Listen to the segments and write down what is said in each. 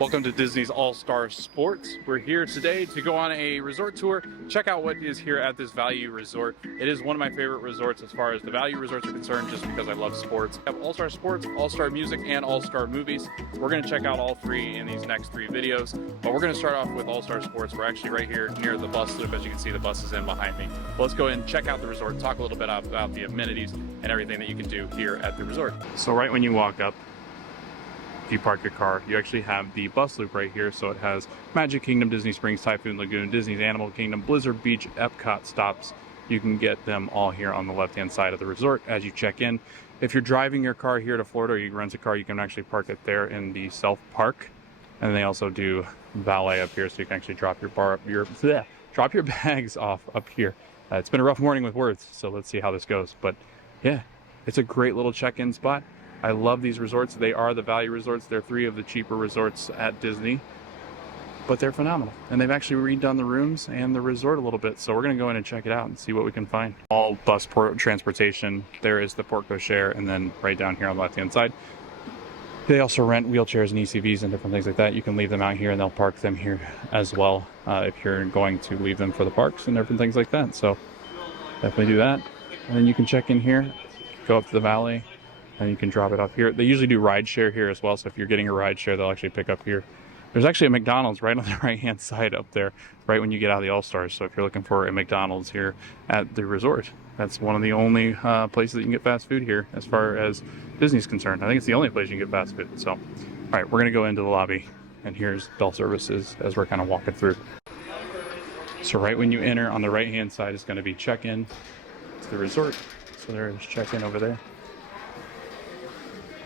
Welcome to Disney's All-Star Sports. We're here today to go on a resort tour, check out what is here at this value resort. It is one of my favorite resorts as far as the value resorts are concerned, just because I love sports. We have All-Star Sports, All-Star Music, and All-Star Movies. We're going to check out all three in these next three videos, but we're going to start off with All-Star Sports. We're actually right here near the bus loop. As you can see, the bus is in behind me. But let's go ahead and check out the resort, talk a little bit about the amenities and everything that you can do here at the resort. So right when you walk up, if you park your car, you actually have the bus loop right here. So it has Magic Kingdom, Disney Springs, Typhoon Lagoon, Disney's Animal Kingdom, Blizzard Beach, Epcot stops. You can get them all here on the left-hand side of the resort as you check in. If you're driving your car here to Florida or you rent a car, you can actually park it there in the self-park. And they also do valet up here, so you can actually drop your bags off up here. It's been a rough morning with words, so let's see how this goes. But yeah, it's a great little check-in spot. I love these resorts. They are the value resorts. They're three of the cheaper resorts at Disney, but they're phenomenal. And they've actually redone the rooms and the resort a little bit. So we're going to go in and check it out and see what we can find. All bus transportation. There is the Portco share, and then right down here on the left-hand side, they also rent wheelchairs and ECVs and different things like that. You can leave them out here and they'll park them here as well if you're going to leave them for the parks and different things like that. So definitely do that. And then you can check in here, go up to the valet, and you can drop it off here. They usually do ride share here as well, so if you're getting a ride share, they'll actually pick up here. There's actually a McDonald's right on the right-hand side up there, right when you get out of the All-Stars. So if you're looking for a McDonald's here at the resort, that's one of the only places that you can get fast food here as far as Disney's concerned. I think it's the only place you can get fast food. So, all right, we're gonna go into the lobby, and here's bell services as we're kind of walking through. So right when you enter, on the right-hand side is gonna be check-in to the resort. So there's check-in over there.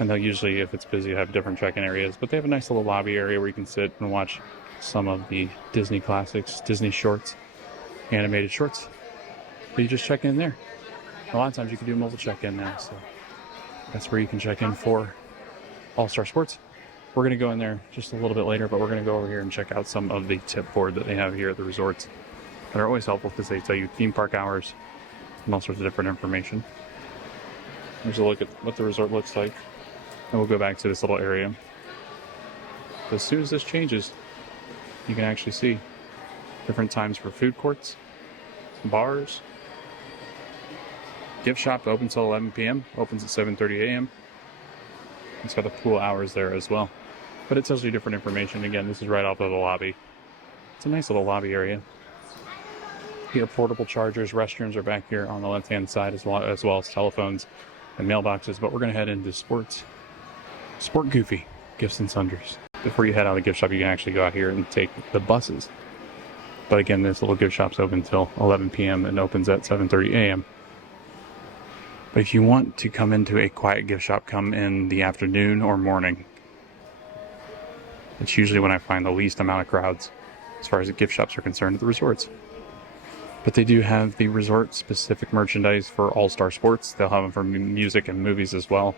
And they'll usually, if it's busy, have different check-in areas. But they have a nice little lobby area where you can sit and watch some of the Disney classics, Disney shorts, animated shorts. But you just check in there. A lot of times you can do mobile check-in now, so that's where you can check in for All-Star Sports. We're going to go in there just a little bit later, but we're going to go over here and check out some of the tip board that they have here at the resorts. They're always helpful because they tell you theme park hours and all sorts of different information. Here's a look at what the resort looks like. And we'll go back to this little area. As soon as this changes, you can actually see different times for food courts, bars, gift shop open until 11 p.m., opens at 7:30 a.m. It's got the pool hours there as well. But it tells you different information. Again, this is right off of the lobby. It's a nice little lobby area. Here, portable chargers, restrooms are back here on the left-hand side as well as telephones and mailboxes. But we're going to head into Sport Goofy, gifts and sundries. Before you head out of the gift shop, you can actually go out here and take the buses. But again, this little gift shop's open until 11 p.m. and opens at 7:30 a.m. But if you want to come into a quiet gift shop, come in the afternoon or morning. It's usually when I find the least amount of crowds as far as the gift shops are concerned at the resorts. But they do have the resort-specific merchandise for All-Star Sports. They'll have them for music and movies as well.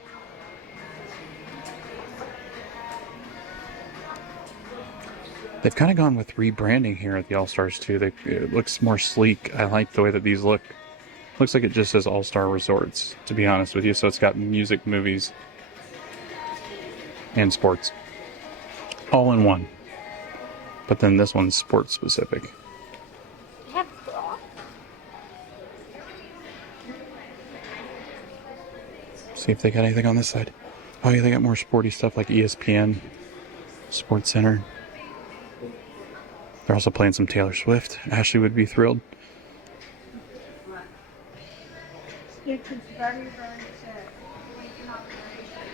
They've kind of gone with rebranding here at the All-Stars too. It looks more sleek. I like the way that these look. Looks like it just says All-Star Resorts, to be honest with you. So it's got music, movies, and sports all in one. But then this one's sports specific. See if they got anything on this side. Oh yeah, they got more sporty stuff like ESPN, Sports Center. They're also playing some Taylor Swift. Ashley would be thrilled.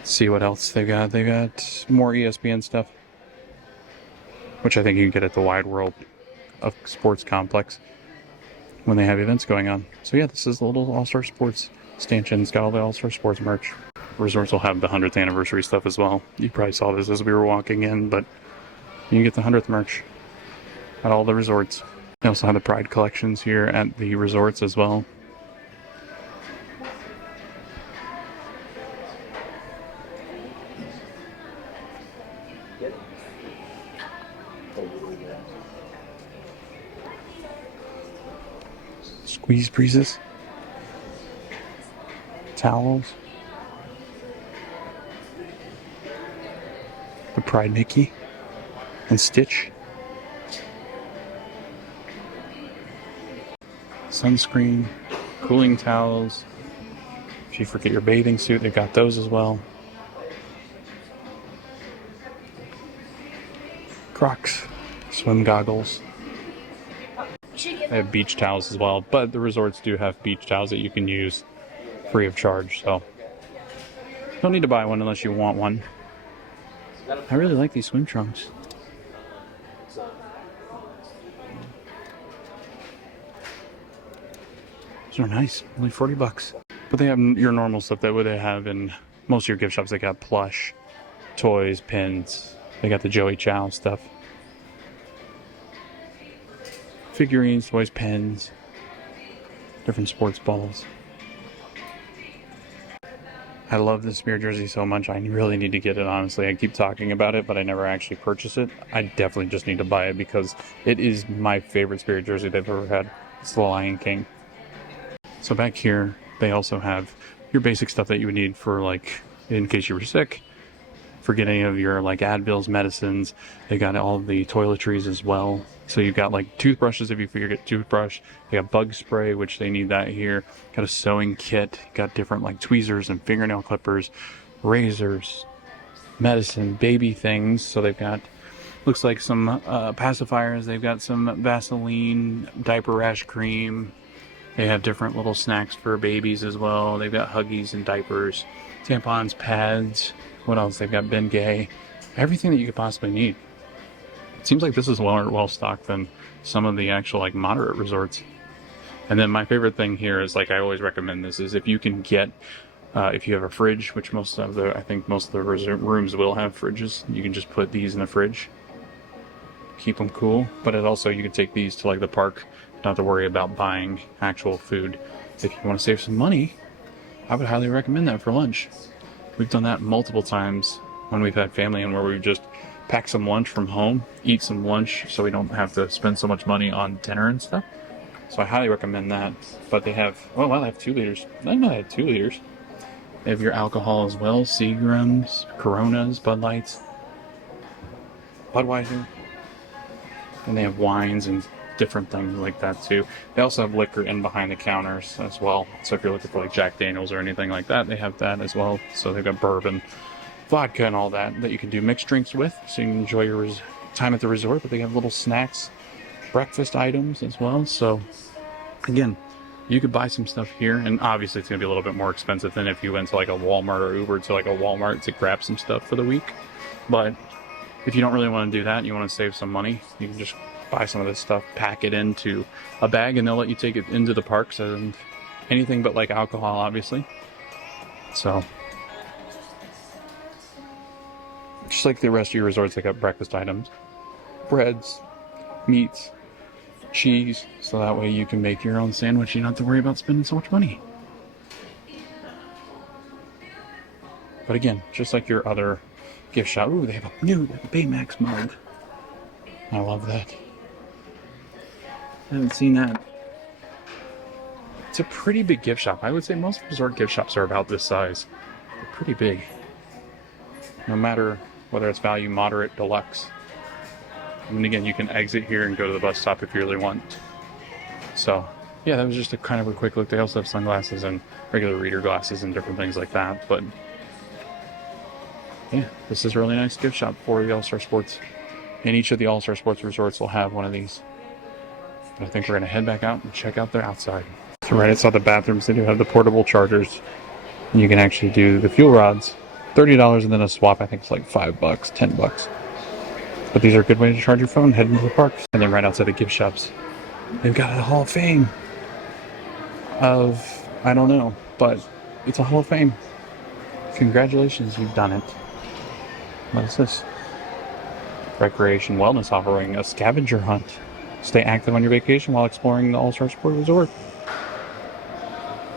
See what else they've got. They've got more ESPN stuff, which I think you can get at the Wide World of Sports Complex when they have events going on. So yeah, this is the little All-Star Sports stanchion. It's got all the All-Star Sports merch. Resorts will have the 100th anniversary stuff as well. You probably saw this as we were walking in, but you can get the 100th merch at all the resorts. They also have the Pride collections here at the resorts as well. Squeeze breezes, towels, the Pride Mickey. and Stitch. Sunscreen, cooling towels. If you forget your bathing suit, they've got those as well. Crocs, swim goggles. They have beach towels as well, but the resorts do have beach towels that you can use free of charge, so don't need to buy one unless you want one. I really like these swim trunks. These are nice, only 40 bucks. But they have your normal stuff that would they have in most of your gift shops. They got plush, toys, pins. They got the Joey Chow stuff. Figurines, toys, pens, different sports balls. I love this Spear jersey so much. I really need to get it, honestly. I keep talking about it, but I never actually purchase it. I definitely just need to buy it because it is my favorite Spear jersey they've ever had. It's the Lion King. So back here, they also have your basic stuff that you would need for, like, in case you were sick. For getting of your like Advils, medicines. They got all the toiletries as well. So you've got like toothbrushes if you forget a toothbrush. They got bug spray, which they need that here. Got a sewing kit. Got different like tweezers and fingernail clippers, razors, medicine, baby things. So they've got, looks like some pacifiers. They've got some Vaseline, diaper rash cream. They have different little snacks for babies as well. They've got Huggies and diapers, tampons, pads. What else? They've got Bengay. Everything that you could possibly need. It seems like this is well stocked than some of the actual like moderate resorts. And then my favorite thing here is, like I always recommend this, is if you can get, if you have a fridge, which I think most of the rooms will have fridges, you can just put these in the fridge. Keep them cool. But it also, you can take these to like the park, not to worry about buying actual food. If you want to save some money, I would highly recommend that for lunch. We've done that multiple times when we've had family and where we've just packed some lunch from home, eat some lunch so we don't have to spend so much money on dinner and stuff. So I highly recommend that. But they have, oh wow, they have 2 liters. I didn't know they had 2 liters. They have your alcohol as well, Seagrams, Coronas, Bud Lights, Budweiser. And they have wines and different things like that too. They also have liquor in behind the counters as well. So if you're looking for like Jack Daniels or anything like that, they have that as well. So they've got bourbon, vodka, and all that you can do mixed drinks with, so you can enjoy your time at the resort. But they have little snacks, breakfast items as well. So again, you could buy some stuff here, and obviously it's gonna be a little bit more expensive than if you went to like a Walmart or Uber to like a Walmart to grab some stuff for the week. But if you don't really want to do that and you want to save some money, you can just buy some of this stuff, pack it into a bag, and they'll let you take it into the parks, and anything but like alcohol, obviously. So just like the rest of your resorts, they got breakfast items, breads, meats, cheese, so that way you can make your own sandwich. You don't have to worry about spending so much money. But again, just like your other gift shop, ooh, they have a new Baymax mug. I love that. I haven't seen that. It's a pretty big gift shop. I would say most resort gift shops are about this size. They're pretty big. No matter whether it's value, moderate, deluxe. And again, you can exit here and go to the bus stop if you really want. So, yeah, that was just a kind of a quick look. They also have sunglasses and regular reader glasses and different things like that. But yeah, this is a really nice gift shop for the All-Star Sports. And each of the All-Star Sports resorts will have one of these. But I think we're going to head back out and check out their outside. So right outside the bathrooms, they do have the portable chargers. And you can actually do the fuel rods. $30, and then a swap, I think it's like $5, $10. But these are a good way to charge your phone, head into the parks. And then right outside the gift shops, they've got a Hall of Fame of, I don't know, but it's a Hall of Fame. Congratulations, you've done it. What is this? Recreation Wellness offering a scavenger hunt. Stay active on your vacation while exploring the All-Star Sport Resort.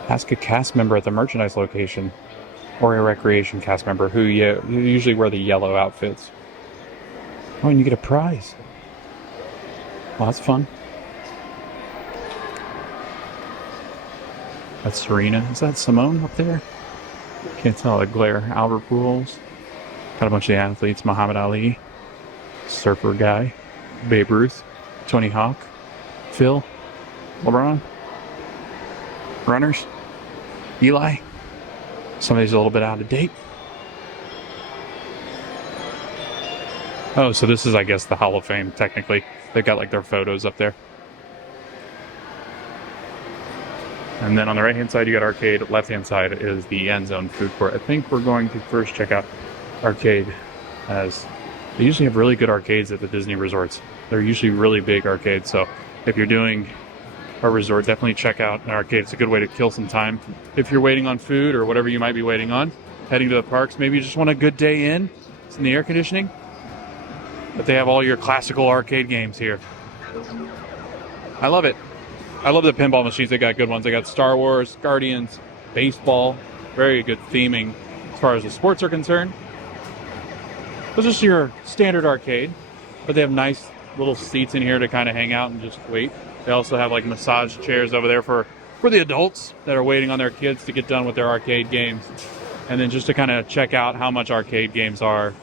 Ask a cast member at the merchandise location, or a recreation cast member who usually wear the yellow outfits. Oh, and you get a prize. Well, that's fun. That's Serena. Is that Simone up there? Can't tell the glare. Albert Pujols. Got a bunch of the athletes. Muhammad Ali. Surfer guy, Babe Ruth, Tony Hawk, Phil, LeBron, runners, Eli. Somebody's a little bit out of date. Oh, so this is, I guess, the Hall of Fame, technically. They've got like their photos up there. And then on the right-hand side, you got arcade. Left-hand side is the end zone food court. I think we're going to first check out arcade, as they usually have really good arcades at the Disney resorts. They're usually really big arcades, so if you're doing a resort, definitely check out an arcade. It's a good way to kill some time. If you're waiting on food or whatever you might be waiting on, heading to the parks, maybe you just want a good day in. It's in the air conditioning. But they have all your classical arcade games here. I love it. I love the pinball machines. They got good ones. They got Star Wars, Guardians, baseball. Very good theming as far as the sports are concerned. It's just your standard arcade, but they have nice little seats in here to kind of hang out and just wait. They also have like massage chairs over there for the adults that are waiting on their kids to get done with their arcade games. And then just to kind of check out how much arcade games are.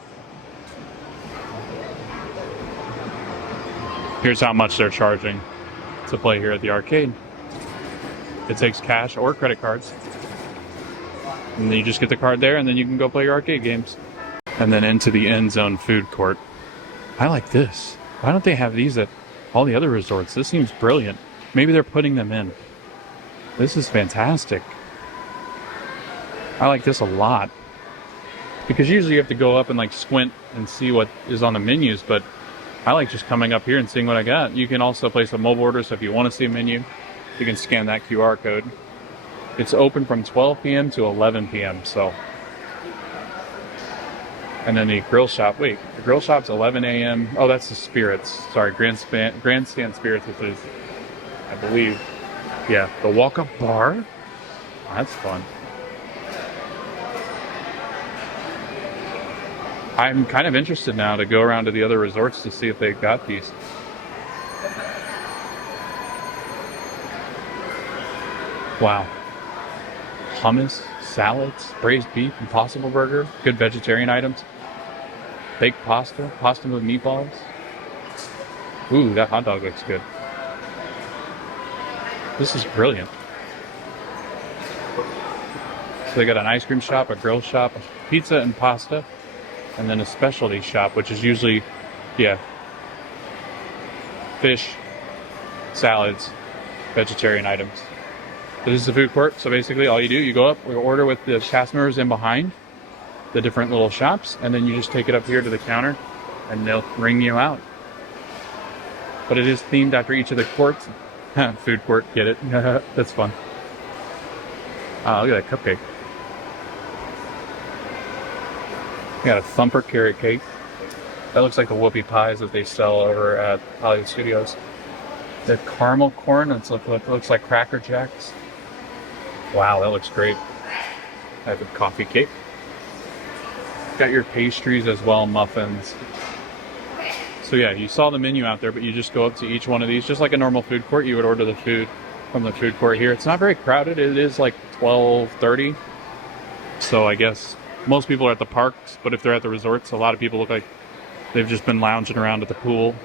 Here's how much they're charging to play here at the arcade. It takes cash or credit cards. And then you just get the card there and then you can go play your arcade games. And then into the end zone food court. I like this. Why don't they have these at all the other resorts? This seems brilliant. Maybe they're putting them in. This is fantastic. I like this a lot. Because usually you have to go up and like squint and see what is on the menus, but I like just coming up here and seeing what I got. You can also place a mobile order, so if you want to see a menu, you can scan that QR code. It's open from 12 p.m. to 11 p.m., so. And then the grill shop, the grill shop's 11 a.m. Oh, that's the Spirits. Sorry, Grandstand Spirits, which is, I believe, yeah, the walk-up bar. Oh, that's fun. I'm kind of interested now to go around to the other resorts to see if they've got these. Wow. Hummus, salads, braised beef, Impossible Burger, good vegetarian items. Baked pasta, pasta with meatballs. Ooh, that hot dog looks good. This is brilliant. So they got an ice cream shop, a grill shop, pizza and pasta, and then a specialty shop, which is usually, yeah, fish, salads, vegetarian items. This is the food court, so basically all you do, you go up, we order with the cast members in behind the different little shops, and then you just take it up here to the counter, and they'll ring you out. But it is themed after each of the courts. Food court, get it? That's fun. Look at that cupcake. We got a thumper carrot cake. That looks like the whoopie pies that they sell over at Hollywood Studios. The caramel corn, it looks like Cracker Jacks. Wow, that looks great. I have a coffee cake. Got your pastries as well, muffins. So yeah, you saw the menu out there, but you just go up to each one of these, just like a normal food court. You would order the food from the food court here. It's not very crowded. It is like 12:30. So I guess most people are at the parks, but if they're at the resorts, a lot of people look like they've just been lounging around at the pool.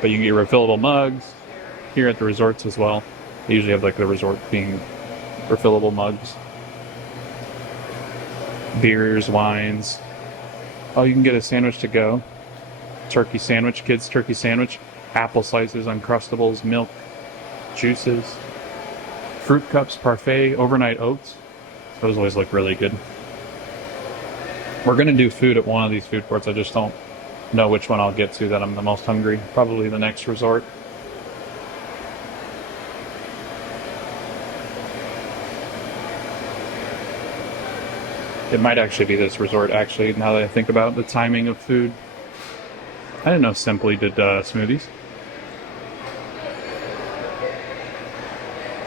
But you can get refillable mugs here at the resorts as well. They usually have like the resort themed refillable mugs. Beers, wines. Oh, you can get a sandwich to go. Turkey sandwich, kids turkey sandwich. Apple slices, Uncrustables, milk, juices. Fruit cups, parfait, overnight oats. Those always look really good. We're going to do food at one of these food courts. I just don't know which one I'll get to that I'm the most hungry. Probably the next resort. It might actually be this resort, actually, now that I think about the timing of food. I didn't know Simply did smoothies.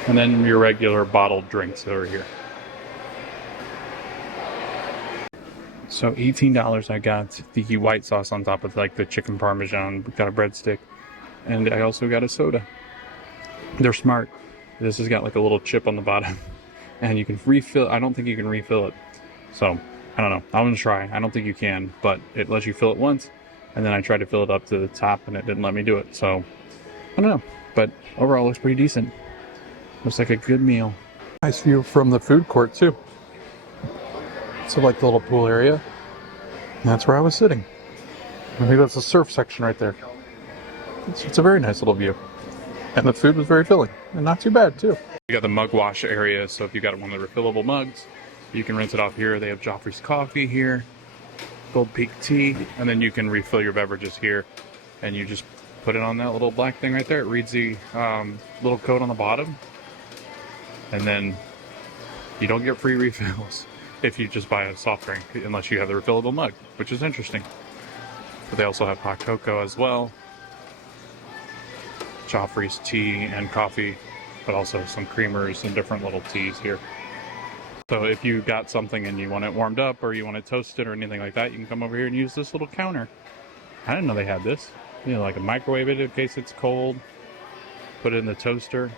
And then your regular bottled drinks over here. So $18 I got the white sauce on top of like the chicken parmesan. Got a breadstick. And I also got a soda. They're smart. This has got like a little chip on the bottom. And you can refill. I don't think you can refill it. So, I don't know. I'm going to try. I don't think you can, but it lets you fill it once. and then I tried to fill it up to the top and it didn't let me do it. So I don't know, but overall it looks pretty decent. Looks like a good meal. Nice view from the food court too. So like the little pool area. And that's where I was sitting. I think that's the surf section right there. It's a very nice little view. And the food was very filling and not too bad too. You got the mug wash area, so if you got one of the refillable mugs, you can rinse it off here. They have Joffrey's coffee here, Gold Peak tea, and then you can refill your beverages here. And you just put it on that little black thing right there. It reads the little code on the bottom. And then you don't get free refills if you just buy a soft drink, unless you have the refillable mug, which is interesting. But they also have hot cocoa as well. Joffrey's tea and coffee, but also some creamers and different little teas here. So if you got something and you want it warmed up or you want it toasted or anything like that, you can come over here and use this little counter. I didn't know they had this. You know, like a microwave it in case it's cold. Put it in the toaster.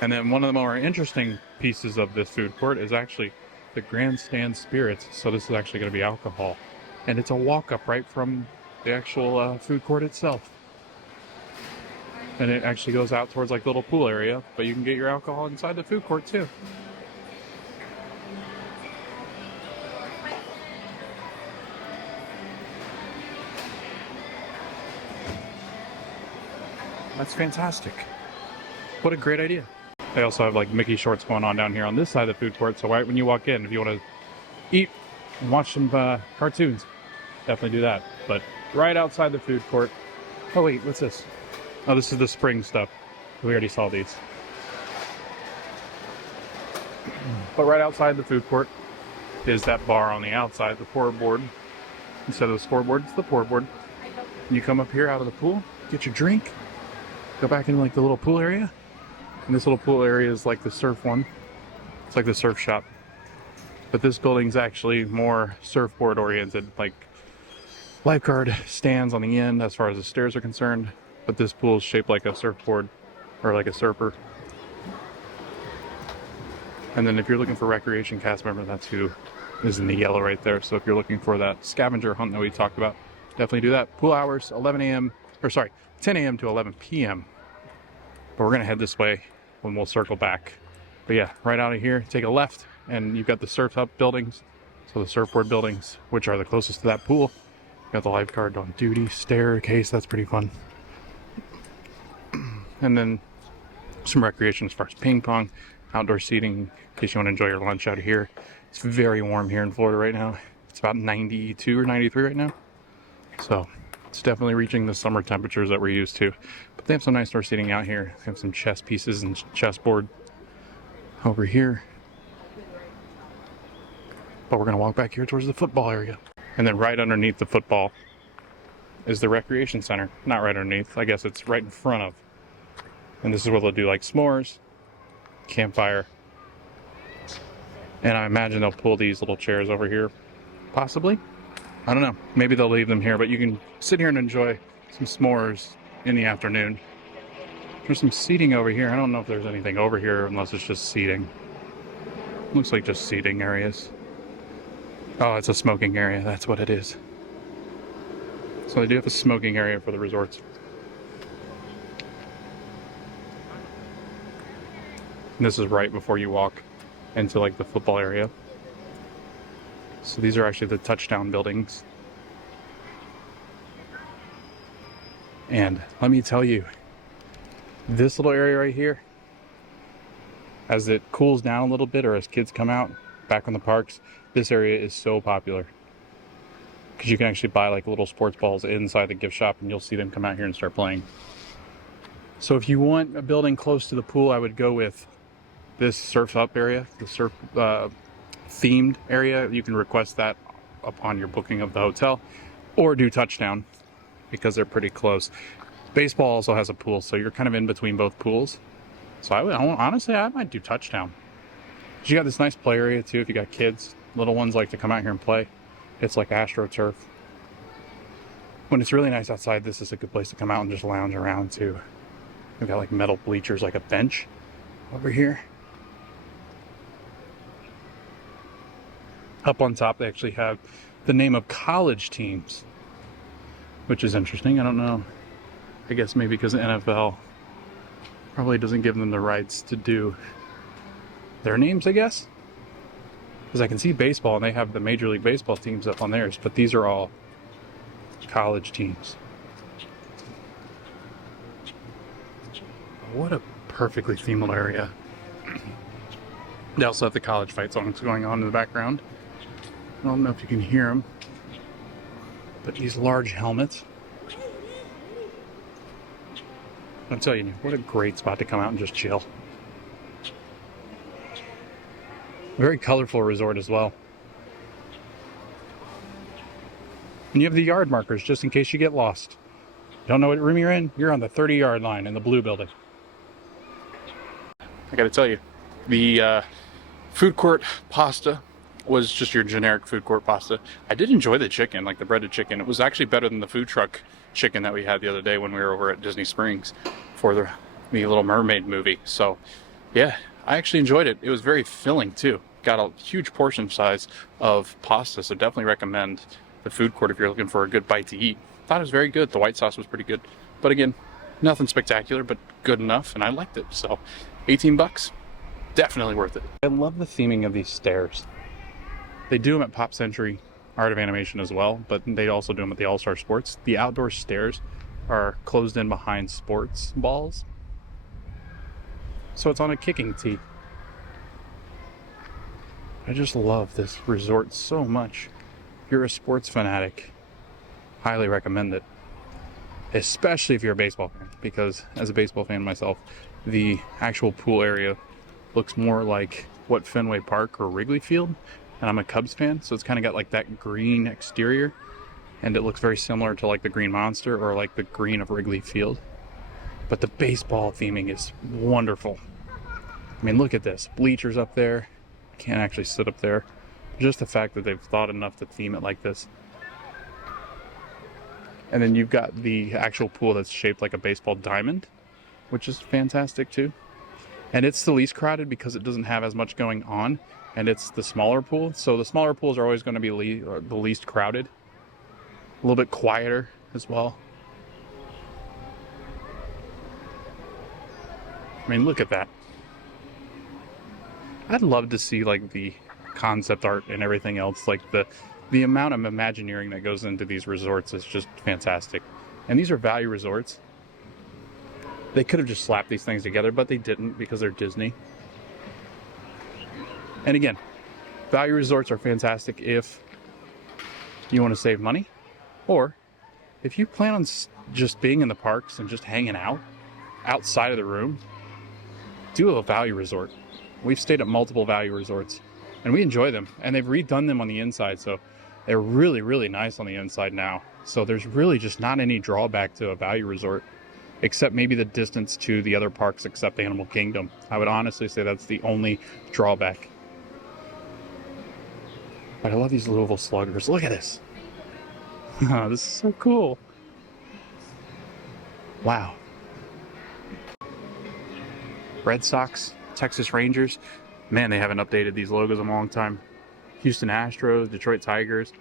And then one of the more interesting pieces of this food court is actually the Grandstand Spirits. So this is actually going to be alcohol. And it's a walk up right from the actual food court itself. And it actually goes out towards like the little pool area, but you can get your alcohol inside the food court too. That's fantastic. What a great idea. They also have like Mickey shorts going on down here on this side of the food court. So right when you walk in, if you want to eat and watch some cartoons, definitely do that. But right outside the food court. Oh wait, what's this? Oh, this is the spring stuff. We already saw these. But right outside the food court is that bar on the outside, the pour board. Instead of the scoreboard, it's the pour board. And you come up here out of the pool, get your drink, go back into like the little pool area. And this little pool area is like the surf one. It's like the surf shop. But this building's actually more surfboard oriented, like lifeguard stands on the end as far as the stairs are concerned. But this pool is shaped like a surfboard or like a surfer. And then if you're looking for recreation cast member, that's who is in the yellow right there. So if you're looking for that scavenger hunt that we talked about, definitely do that. Pool hours 10 a.m. to 11 p.m. But we're gonna head this way when we'll circle back. But yeah, right out of here, take a left and you've got the surf hut buildings. So the surfboard buildings, which are the closest to that pool. Got the lifeguard on duty, staircase, that's pretty fun. And then some recreation as far as ping pong, outdoor seating, in case you want to enjoy your lunch out of here. It's very warm here in Florida right now. It's about 92 or 93 right now. So it's definitely reaching the summer temperatures that we're used to. But they have some nice outdoor seating out here. They have some chess pieces and chessboard over here. But we're going to walk back here towards the football area. And then right underneath the football is the recreation center. Not right underneath, I guess it's right in front of. And this is where they'll do like s'mores, campfire. And I imagine they'll pull these little chairs over here, possibly. I don't know, maybe they'll leave them here, but you can sit here and enjoy some s'mores in the afternoon. There's some seating over here. I don't know if there's anything over here unless it's just seating. Looks like just seating areas. Oh, it's a smoking area, that's what it is. So they do have a smoking area for the resorts. And this is right before you walk into like the football area. So these are actually the touchdown buildings. And let me tell you, this little area right here, as it cools down a little bit or as kids come out back on the parks, this area is so popular. Because you can actually buy like little sports balls inside the gift shop and you'll see them come out here and start playing. So if you want a building close to the pool, I would go with this surf up area, the surf themed area. You can request that upon your booking of the hotel, or do touchdown because they're pretty close. Baseball also has a pool, so you're kind of in between both pools. So honestly, I might do touchdown. You got this nice play area too if you got kids. Little ones like to come out here and play. It's like AstroTurf. When it's really nice outside, this is a good place to come out and just lounge around too. We've got like metal bleachers, like a bench over here. Up on top, they actually have the name of college teams, which is interesting. I don't know. I guess maybe because the NFL probably doesn't give them the rights to do their names, I guess. Because I can see baseball and they have the Major League Baseball teams up on theirs, but these are all college teams. What a perfectly themed area. They also have the college fight songs going on in the background. I don't know if you can hear them, but these large helmets. I'm telling you, what a great spot to come out and just chill. Very colorful resort as well. And you have the yard markers just in case you get lost. You don't know what room you're in? You're on the 30-yard line in the blue building. I gotta tell you, the food court pasta was just your generic food court pasta. I did enjoy the chicken, like the breaded chicken. It was actually better than the food truck chicken that we had the other day when we were over at Disney Springs for the Little Mermaid movie. So yeah, I actually enjoyed it. It was very filling too. Got a huge portion size of pasta, so definitely recommend the food court if you're looking for a good bite to eat. Thought it was very good. The white sauce was pretty good. But again, nothing spectacular, but good enough, and I liked it. So 18 bucks, definitely worth it. I love the theming of these stairs. They do them at Pop Century Art of Animation as well, but they also do them at the All-Star Sports. The outdoor stairs are closed in behind sports balls, so it's on a kicking tee. I just love this resort so much. If you're a sports fanatic, highly recommend it. Especially if you're a baseball fan, because as a baseball fan myself, the actual pool area looks more like what Fenway Park or Wrigley Field, and I'm a Cubs fan, so it's kind of got like that green exterior, and it looks very similar to like the Green Monster or like the green of Wrigley Field. But the baseball theming is wonderful. I mean, look at this. Bleachers up there. I can't actually sit up there. Just the fact that they've thought enough to theme it like this. And then you've got the actual pool that's shaped like a baseball diamond, which is fantastic too. And it's the least crowded because it doesn't have as much going on, and it's the smaller pool. So the smaller pools are always going to be the least crowded. A little bit quieter as well. I mean, look at that. I'd love to see like the concept art and everything else. Like the amount of Imagineering that goes into these resorts is just fantastic. And these are value resorts. They could have just slapped these things together, but they didn't because they're Disney. And again, value resorts are fantastic if you want to save money, or if you plan on just being in the parks and just hanging out outside of the room. Do a value resort. We've stayed at multiple value resorts and we enjoy them, and they've redone them on the inside, so they're really, really nice on the inside now. So there's really just not any drawback to a value resort, except maybe the distance to the other parks except Animal Kingdom. I would honestly say that's the only drawback. But I love these Louisville Sluggers. Look at this. This is so cool. Wow. Red Sox, Texas Rangers. Man, they haven't updated these logos in a long time. Houston Astros, Detroit Tigers.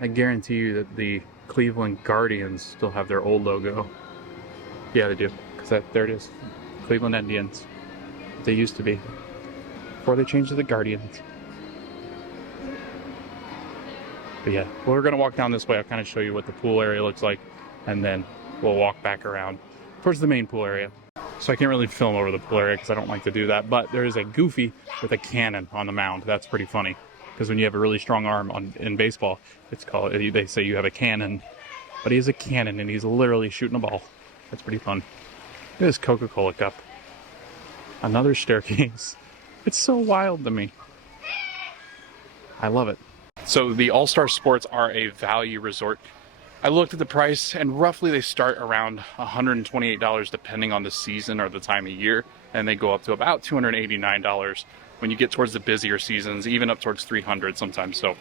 I guarantee you that the Cleveland Guardians still have their old logo. Yeah, they do. Because there it is. Cleveland Indians. They used to be. Before they changed to the Guardians. But yeah, we're going to walk down this way. I'll kind of show you what the pool area looks like, and then we'll walk back around towards the main pool area. So I can't really film over the pool area because I don't like to do that, but there is a Goofy with a cannon on the mound. That's pretty funny, because when you have a really strong arm in baseball, they say you have a cannon, but he has a cannon and he's literally shooting a ball. That's pretty fun. Look at this Coca-Cola cup. Another staircase. It's so wild to me. I love it. So the All-Star Sports are a value resort. I looked at the price, and roughly they start around $128 depending on the season or the time of year, and they go up to about $289 when you get towards the busier seasons, even up towards $300 sometimes. So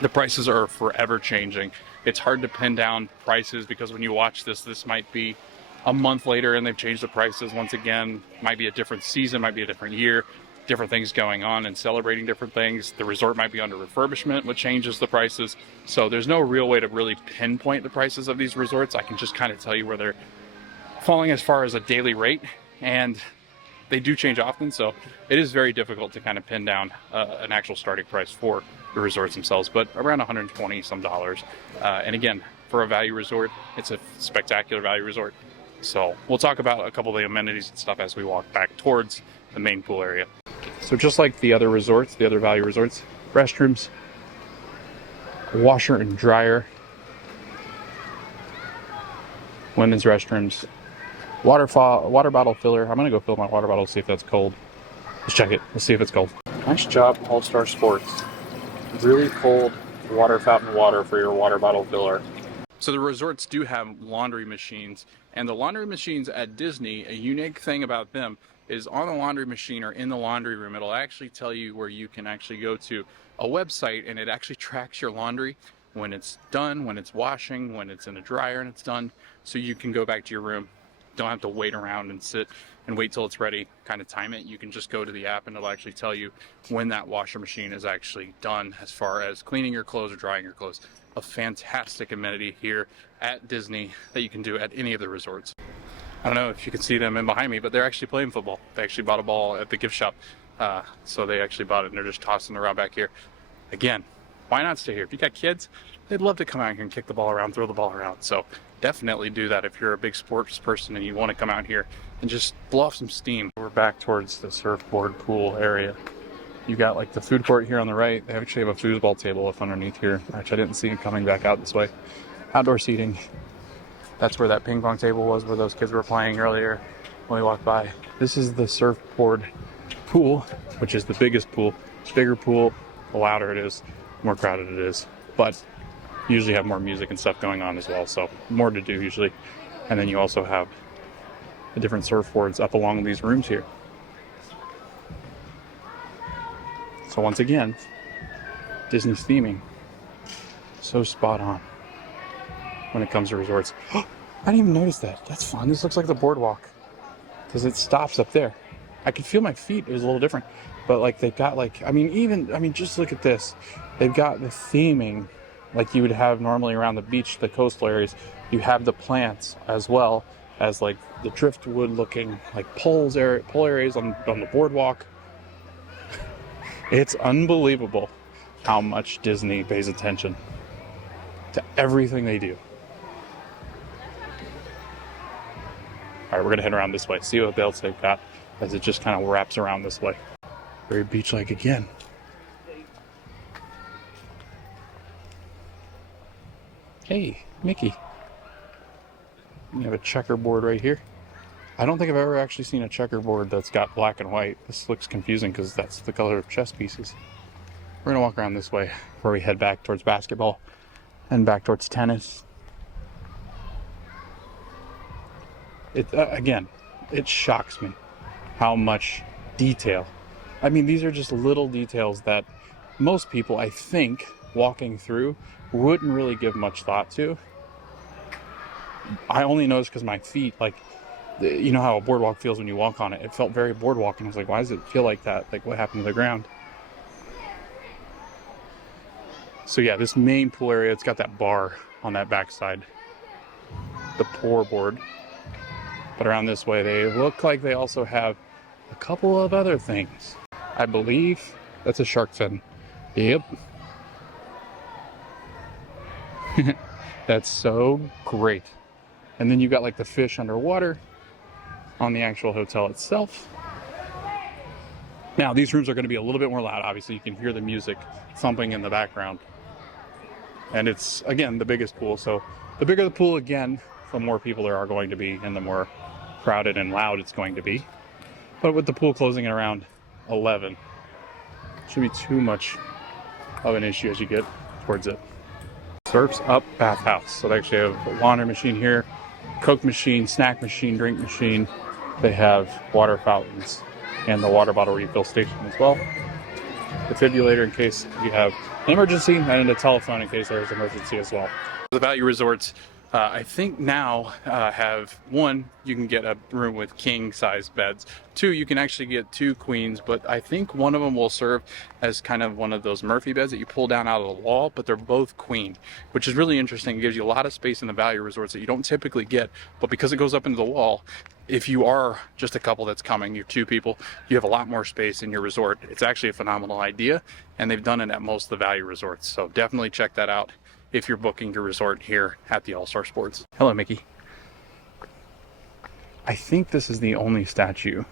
the prices are forever changing. It's hard to pin down prices because when you watch this might be a month later and they've changed the prices once again. Might be a different season, might be a different year. different things going on and celebrating different things. The resort might be under refurbishment, which changes the prices. So there's no real way to really pinpoint the prices of these resorts. I can just kind of tell you where they're falling as far as a daily rate, and they do change often, so it is very difficult to kind of pin down an actual starting price for the resorts themselves, but around 120 some dollars. And again, for a value resort, it's a spectacular value resort. So we'll talk about a couple of the amenities and stuff as we walk back towards the main pool area. So just like the other resorts, the other value resorts, restrooms, washer and dryer, women's restrooms, water bottle filler. I'm gonna go fill my water bottle, see if that's cold. Let's check it. Let's see if it's cold. Nice job, All Star Sports. Really cold water fountain water for your water bottle filler. So the resorts do have laundry machines, and the laundry machines at Disney, a unique thing about them is on the laundry machine or in the laundry room, it'll actually tell you where you can actually go to a website, and it actually tracks your laundry when it's done, when it's washing, when it's in the dryer and it's done, so you can go back to your room. Don't have to wait around and sit and wait till it's ready, kind of time it. You can just go to the app and it'll actually tell you when that washer machine is actually done as far as cleaning your clothes or drying your clothes. A fantastic amenity here at Disney that you can do at any of the resorts. I don't know if you can see them in behind me, but they're actually playing football. They actually bought a ball at the gift shop. So they actually bought it and they're just tossing it around back here. Again, why not stay here? If you got kids, they'd love to come out here and kick the ball around, throw the ball around. So definitely do that if you're a big sports person and you want to come out here and just blow off some steam. We're back towards the surfboard pool area. You got like the food court here on the right. They actually have a foosball table up underneath here, which I didn't see coming back out this way. Outdoor seating. That's where that ping pong table was, where those kids were playing earlier when we walked by. This is the surfboard pool, which is the biggest pool. Bigger pool, the louder it is, the more crowded it is. But you usually have more music and stuff going on as well, so more to do usually. And then you also have the different surfboards up along these rooms here. So once again, Disney's theming, so spot on when it comes to resorts. I didn't even notice that. That's fun. This looks like the boardwalk because it stops up there. I could feel my feet. It was a little different, but like they've got like, I mean, just look at this. They've got the theming like you would have normally around the beach, the coastal areas. You have the plants as well as like the driftwood looking like pole areas on the boardwalk. It's unbelievable how much Disney pays attention to everything they do. All right, we're gonna head around this way, see what else they've got as it just kind of wraps around this way. Very beach-like again. Hey, Mickey. You have a checkerboard right here. I don't think I've ever actually seen a checkerboard that's got black and white. This looks confusing because that's the color of chess pieces. We're gonna walk around this way before we head back towards basketball and back towards tennis. Again, it shocks me how much detail. I mean, these are just little details that most people, I think, walking through wouldn't really give much thought to. I only noticed because my feet, like, you know how a boardwalk feels when you walk on it. It felt very boardwalk, and I was like, why does it feel like that? Like, what happened to the ground? So yeah, this main pool area, it's got that bar on that backside, the pour board. But around this way, they look like they also have a couple of other things. I believe that's a shark fin. Yep. That's so great. And then you got like the fish underwater on the actual hotel itself. Now, these rooms are going to be a little bit more loud. Obviously, you can hear the music thumping in the background. And it's, again, the biggest pool. So the bigger the pool, again, the more people there are going to be and the more crowded and loud it's going to be. But with the pool closing at around 11, shouldn't be too much of an issue as you get towards it. Surf's Up Bathhouse. So they actually have a laundry machine here, Coke machine, snack machine, drink machine. They have water fountains and the water bottle refill station as well. Defibrillator in case you have an emergency, and a telephone in case there's an emergency as well. The value resorts I think now have one, you can get a room with king size beds. Two, you can actually get two queens, but I think one of them will serve as kind of one of those Murphy beds that you pull down out of the wall, but they're both queen, which is really interesting. It gives you a lot of space in the value resorts that you don't typically get, but because it goes up into the wall, if you are just a couple that's coming, you're two people, you have a lot more space in your resort. It's actually a phenomenal idea, and they've done it at most of the value resorts. So definitely check that out if you're booking your resort here at the All-Star Sports. Hello, Mickey. I think this is the only statue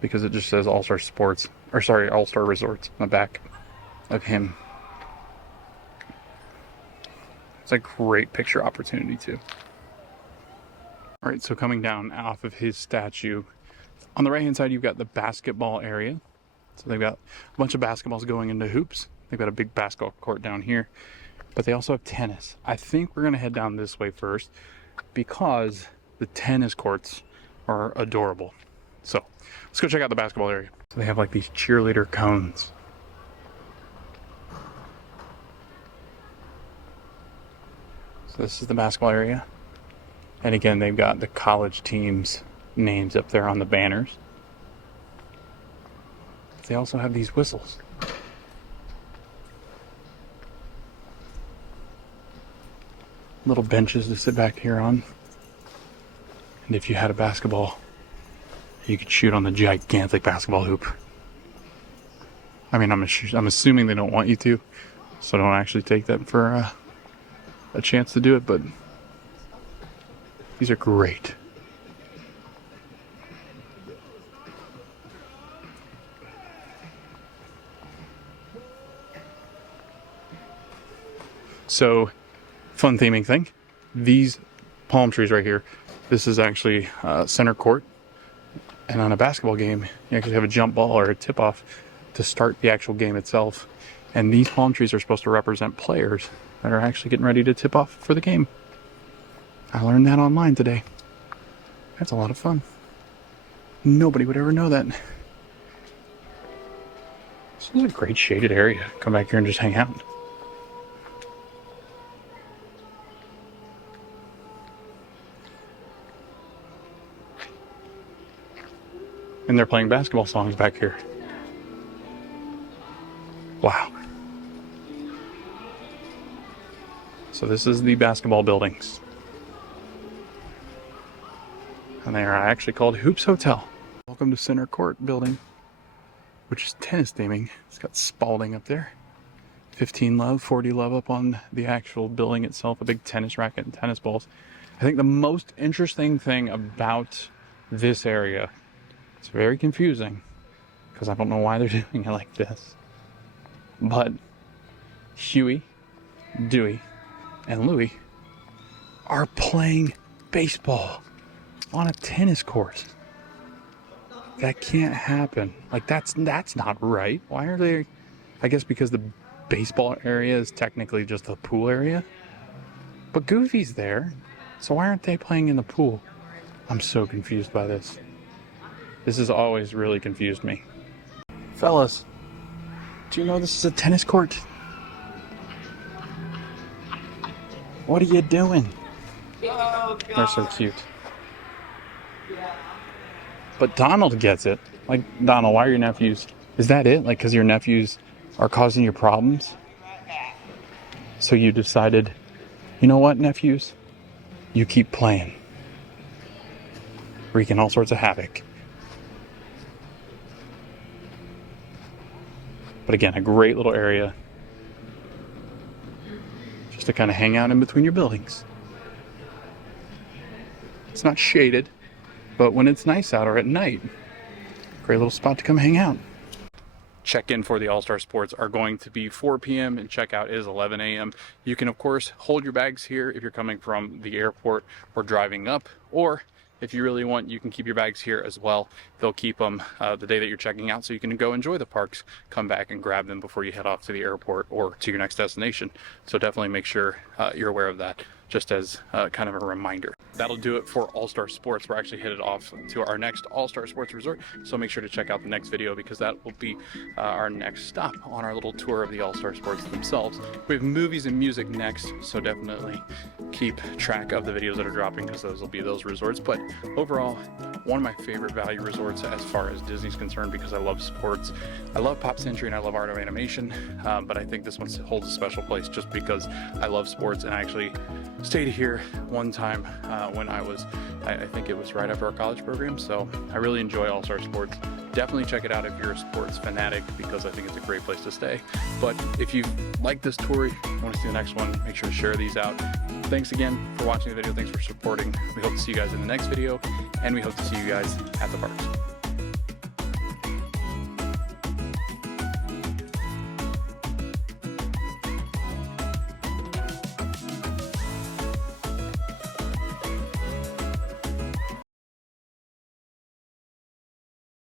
because it just says All-Star Sports, or sorry, All-Star Resorts on the back of him. It's a great picture opportunity too. All right, so coming down off of his statue, on the right-hand side, you've got the basketball area. So they've got a bunch of basketballs going into hoops. They've got a big basketball court down here. But they also have tennis. I think we're going to head down this way first because the tennis courts are adorable. So let's go check out the basketball area. So they have like these cheerleader cones. So this is the basketball area. And again, they've got the college teams' names up there on the banners. They also have these whistles. Little benches to sit back here on. And if you had a basketball, you could shoot on the gigantic basketball hoop. I mean, I'm assuming they don't want you to, so don't actually take that for a chance to do it, but these are great. So, fun theming thing. These palm trees right here, this is actually center court. And on a basketball game, you actually have a jump ball or a tip-off to start the actual game itself. And these palm trees are supposed to represent players that are actually getting ready to tip off for the game. I learned that online today. That's a lot of fun. Nobody would ever know that. This is a great shaded area. Come back here and just hang out. And they're playing basketball songs back here. Wow. So this is the basketball buildings. And they are actually called Hoops Hotel. Welcome to Center Court building, which is tennis theming. It's got Spalding up there. 15 love, 40 love up on the actual building itself, a big tennis racket and tennis balls. I think the most interesting thing about this area, it's very confusing because I don't know why they're doing it like this, but Huey, Dewey, and Louie are playing baseball on a tennis court. That can't happen. Like that's not right. Why are they? I guess because the baseball area is technically just a pool area. But Goofy's there, so why aren't they playing in the pool? I'm so confused by this. This has always really confused me. Fellas, do you know this is a tennis court? What are you doing? They're so cute. But Donald gets it. Like, Donald, why are your nephews? Is that it? Like, because your nephews are causing you problems? So you decided, you know what, nephews? You keep playing. Wreaking all sorts of havoc. But again, a great little area just to kind of hang out in between your buildings. It's not shaded, but when it's nice out or at night, great little spot to come hang out. Check-in for the All-Star Sports are going to be 4 p.m. and checkout is 11 a.m. You can, of course, hold your bags here if you're coming from the airport or driving up, or if you really want, you can keep your bags here as well. They'll keep them the day that you're checking out so you can go enjoy the parks, come back and grab them before you head off to the airport or to your next destination. So definitely make sure you're aware of that. just as kind of a reminder. That'll do it for All-Star Sports. We're actually headed off to our next All-Star Sports resort, so make sure to check out the next video because that will be our next stop on our little tour of the All-Star Sports themselves. We have movies and music next, so definitely keep track of the videos that are dropping because those will be those resorts. But overall, one of my favorite value resorts as far as Disney's concerned because I love sports. I love Pop Century and I love Art of Animation, but I think this one holds a special place just because I love sports, and I actually stayed here one time when I think it was right after our college program, so I really enjoy All-Star Sports. Definitely check it out if you're a sports fanatic because I think it's a great place to stay. But if you like this tour, you want to see the next one, make sure to share these out. Thanks again for watching the video. Thanks for supporting. We hope to see you guys in the next video, and we hope to see you guys at the parks.